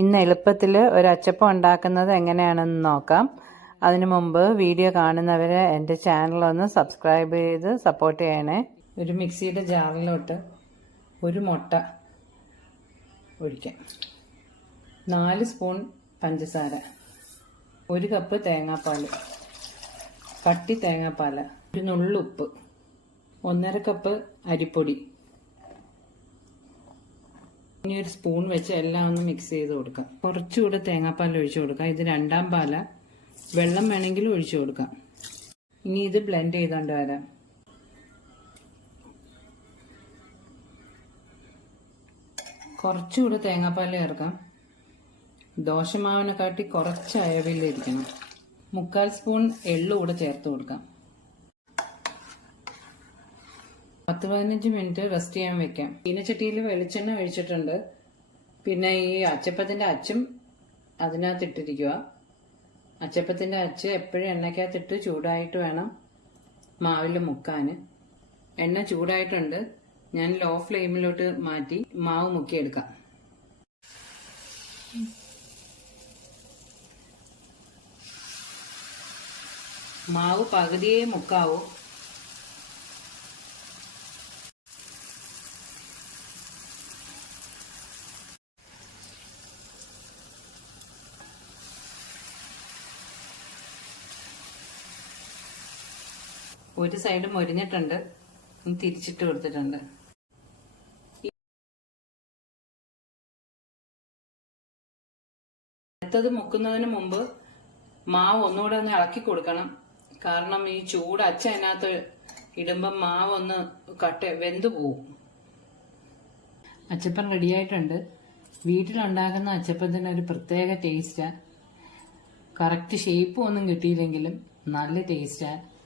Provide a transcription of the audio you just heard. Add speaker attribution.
Speaker 1: ഇന്ന് എളുപ്പത്തിൽ ഒരു അച്ചപ്പം ഉണ്ടാക്കുന്നത് എങ്ങനെയാണെന്ന് നോക്കാം. അതിനു മുമ്പ് വീഡിയോ കാണുന്നവരെ എന്റെ ചാനലൊന്ന് സബ്സ്ക്രൈബ് ചെയ്ത് സപ്പോർട്ട് ചെയ്യണേ. ഒരു മിക്സിയുടെ ജാറിലോട്ട് ഒരു മുട്ട ഒഴിക്കാം. നാല് സ്പൂൺ പഞ്ചസാര ഒരു കപ്പ് തേങ്ങാപ്പാൽ കട്ടി തേങ്ങാപ്പാൽ ഒരു നുള്ളുപ്പ് ഒന്നര കപ്പ് അരിപ്പൊടി ഇനി ഒരു സ്പൂൺ വെച്ച് എല്ലാം ഒന്ന് മിക്സ് ചെയ്ത് കൊടുക്കാം. കുറച്ചുകൂടെ തേങ്ങാപ്പാൽ ഒഴിച്ചു കൊടുക്കാം. ഇത് രണ്ടാം പാല. വെള്ളം വേണമെങ്കിൽ ഒഴിച്ചു കൊടുക്കാം. ഇനി ഇത് ബ്ലെൻഡ് ചെയ്തുകൊണ്ട് വരാം. കുറച്ചുകൂടെ തേങ്ങാപ്പാൽ ചേർക്കാം. ദോശമാവിനെ കാട്ടി കുറച്ച് അയവിലിരിക്കണം മുക്കാൽ സ്പൂൺ എള്ളു കൂടെ ചേർത്ത് കൊടുക്കാം. പത്ത് പതിനഞ്ച് മിനിറ്റ് റെസ്റ്റ് ചെയ്യാൻ വെക്കാം. ചീനച്ചട്ടിയിൽ വെളിച്ചെണ്ണ ഒഴിച്ചിട്ടുണ്ട്. പിന്നെ ഈ അച്ചപ്പത്തിന്റെ അച്ചും അതിനകത്ത് ഇട്ടിരിക്കുക അച്ചപ്പത്തിന്റെ അച്ച് എപ്പോഴും എണ്ണയ്ക്കകത്തിട്ട് ചൂടായിട്ട് വേണം മാവിൽ മുക്കാൻ എണ്ണ ചൂടായിട്ടുണ്ട്. ഞാൻ ലോ ഫ്ലെയിമിലോട്ട് മാറ്റി മാവ് മുക്കിയെടുക്കാം. മാവ് പകുതിയേ മുക്കാവൂ. ഒരു സൈഡ് മൊരിഞ്ഞിട്ടുണ്ട്. തിരിച്ചിട്ട് കൊടുത്തിട്ടുണ്ട്. അടുത്തത് മുക്കുന്നതിന് മുമ്പ് മാവ് ഒന്നുകൂടെ ഒന്ന് ഇളക്കി കൊടുക്കണം. കാരണം ഈ ചൂട് അച്ച അതിനകത്ത് ഇടുമ്പം മാവ് ഒന്ന് കട്ട വെന്തു പോവും. അച്ചപ്പം റെഡിയായിട്ടുണ്ട് വീട്ടിലുണ്ടാക്കുന്ന അച്ചപ്പത്തിന് ഒരു പ്രത്യേക ടേസ്റ്റാ കറക്റ്റ് ഷേപ്പും ഒന്നും കിട്ടിയില്ലെങ്കിലും നല്ല ടേസ്റ്റാ